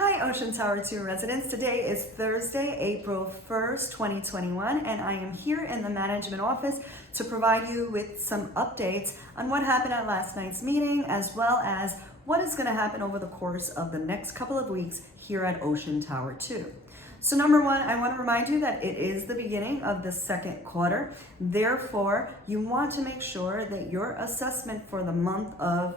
Hi, Ocean Tower 2 residents. Today is Thursday, April 1st, 2021, and I am here in the management office to provide you with some updates on what happened at last night's meeting, as well as what is going to happen over the course of the next couple of weeks here at Ocean Tower 2. So number one, I want to remind you that it is the beginning of the second quarter. Therefore, you want to make sure that your assessment for the month of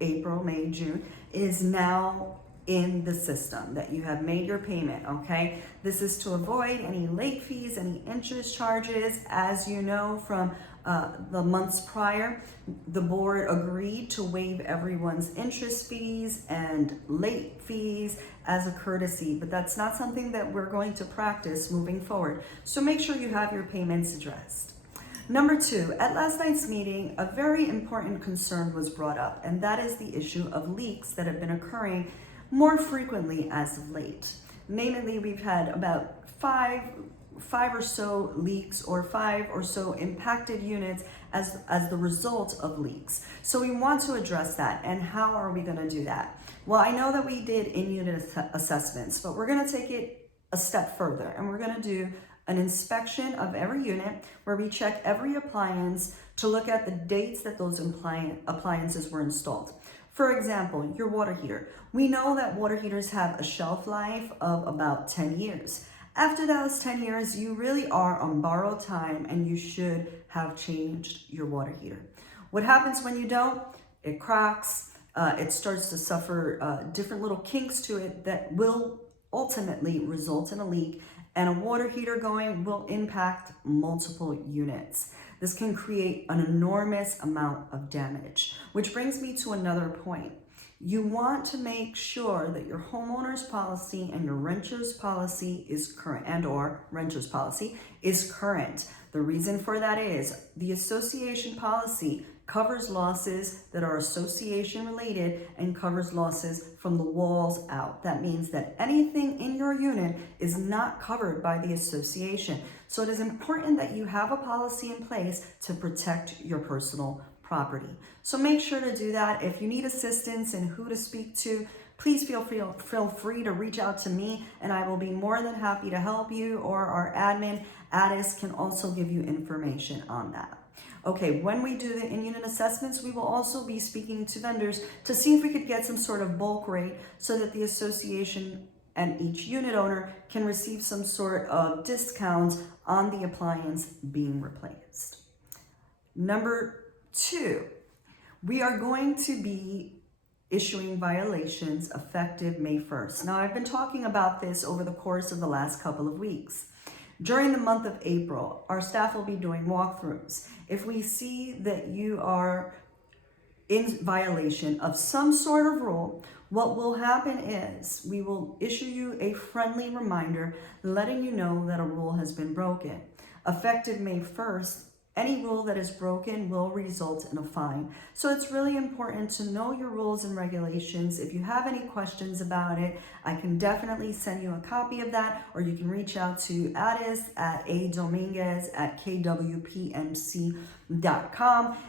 April, May, June is now in the system, that you have made your payment, okay? This is to avoid any late fees, any interest charges. As you know from the months prior, the board agreed to waive everyone's interest fees and late fees as a courtesy, but that's not something that we're going to practice moving forward. So make sure you have your payments addressed. Number two, at last night's meeting, a very important concern was brought up, and that is the issue of leaks that have been occurring more frequently as of late. Namely, we've had about five or so leaks or five or so impacted units as the result of leaks. So we want to address that. And how are we going to do that? Well, I know that we did in-unit assessments, but we're going to take it a step further, and we're going to do an inspection of every unit where we check every appliance to look at the dates that those appliances were installed. For example, your water heater. We know that water heaters have a shelf life of about 10 years. After those 10 years, you really are on borrowed time and you should have changed your water heater. What happens when you don't? It cracks, it starts to suffer different little kinks to it that will ultimately result in a leak, and a water heater going will impact multiple units. This can create an enormous amount of damage, which brings me to another point. You want to make sure that your homeowner's policy and your renter's policy is current, and/or renter's policy is current. The reason for that is the association policy covers losses that are association related and covers losses from the walls out. That means that anything in your unit is not covered by the association. So it is important that you have a policy in place to protect your personal property. So make sure to do that. If you need assistance in who to speak to, please feel free to reach out to me, and I will be more than happy to help you, or our admin, Addis, can also give you information on that. Okay, when we do the in-unit assessments, we will also be speaking to vendors to see if we could get some sort of bulk rate so that the association and each unit owner can receive some sort of discounts on the appliance being replaced. Number two, we are going to be issuing violations effective May 1st. Now, I've been talking about this over the course of the last couple of weeks. During the month of April, our staff will be doing walkthroughs. If we see that you are in violation of some sort of rule, what will happen is we will issue you a friendly reminder letting you know that a rule has been broken. Effective May 1st, any rule that is broken will result in a fine. So it's really important to know your rules and regulations. If you have any questions about it, I can definitely send you a copy of that, or you can reach out to Addis at kwpmc.com,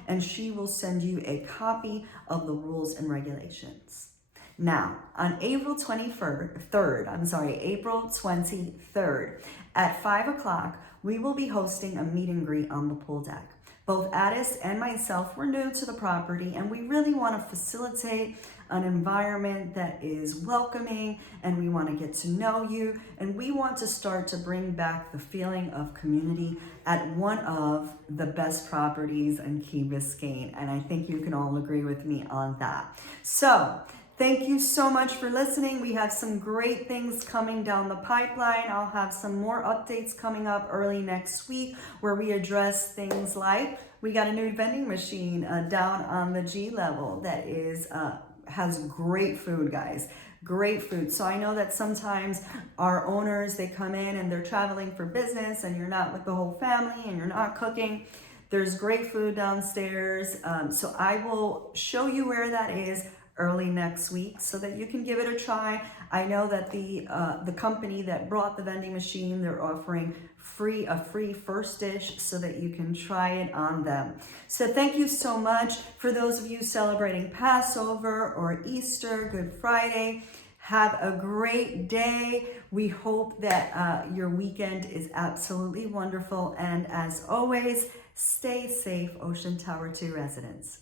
and she will send you a copy of the rules and regulations. Now, on April 23rd at 5 o'clock, we will be hosting a meet and greet on the pool deck. Both Addis and myself were new to the property, and we really want to facilitate an environment that is welcoming, and we want to get to know you, and we want to start to bring back the feeling of community at one of the best properties in Key Biscayne, and I think you can all agree with me on that. So, thank you so much for listening. We have some great things coming down the pipeline. I'll have some more updates coming up early next week where we address things like, we got a new vending machine down on the G level that has great food, guys. Great food. So I know that sometimes our owners, they come in and they're traveling for business and you're not with the whole family and you're not cooking. There's great food downstairs. So I will show you where that is early next week so that you can give it a try. I know that the company that brought the vending machine, they're offering a free first dish so that you can try it on them. So thank you so much. For those of you celebrating Passover or Easter, Good Friday, Have a great day. We hope that your weekend is absolutely wonderful. And as always, stay safe, Ocean Tower 2 residents.